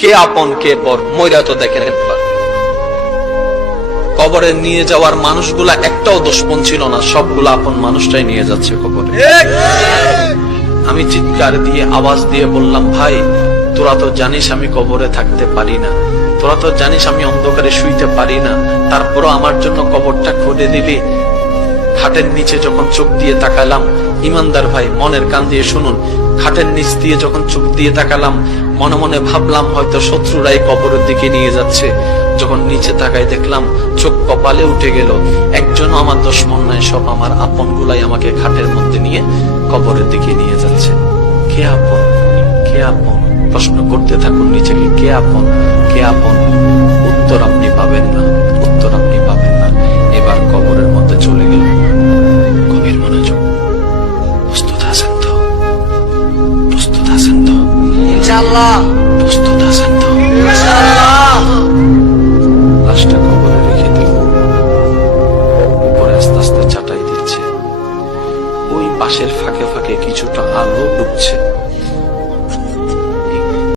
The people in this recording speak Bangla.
কে আপন, কে পর? মইরা তো দেখেন কবরে নিয়ে যাওয়ার মানুষগুলা একটাও দুশ্মন ছিল না। সবগুলা আপন মানুষটাই নিয়ে যাচ্ছে কবরে। আমি চিৎকার দিয়ে, আওয়াজ দিয়ে বললাম, ভাই, তোরা তো জানিস আমি কবরে থাকতে পারি না। তোরা তো জানিস আমি অন্ধকারে শুইতে পারি না। তারপরও আমার জন্য কবরটা খুঁড়ে দিলি খাটের নিচে যখন চোখ দিয়ে তাকালাম, ইমানদার ভাই, মনের কান দিয়ে শুনুন। খাটের নিচ দিয়ে যখন চোখ দিয়ে তাকালাম মনে মনে ভাবলাম হয়তো শত্রুরাই কবরের দিকে নিয়ে যাচ্ছে। যখন নিচে তাকাই দেখলাম, চোখ কপালে উঠে গেল। একজন আমার দুশ্মন নাই, সব আমার আপন গুলাই আমাকে খাটের মধ্যে নিয়ে কবরের দিকে নিয়ে যাচ্ছে। কে আপন? কে আপন? প্রশ্ন করতে থাকুন নিজেকে কে আপন? কে আপন? ইনশাআল্লাহ। প্রস্তুত আছেন তো ইনশাআল্লাহ। লাশটা কবরে রেখে দিল উপরে আস্তে আস্তে চাটাই দিচ্ছে। ওই পাশের ফাঁকে ফাঁকে কিছুটা আলো ঢুকছে।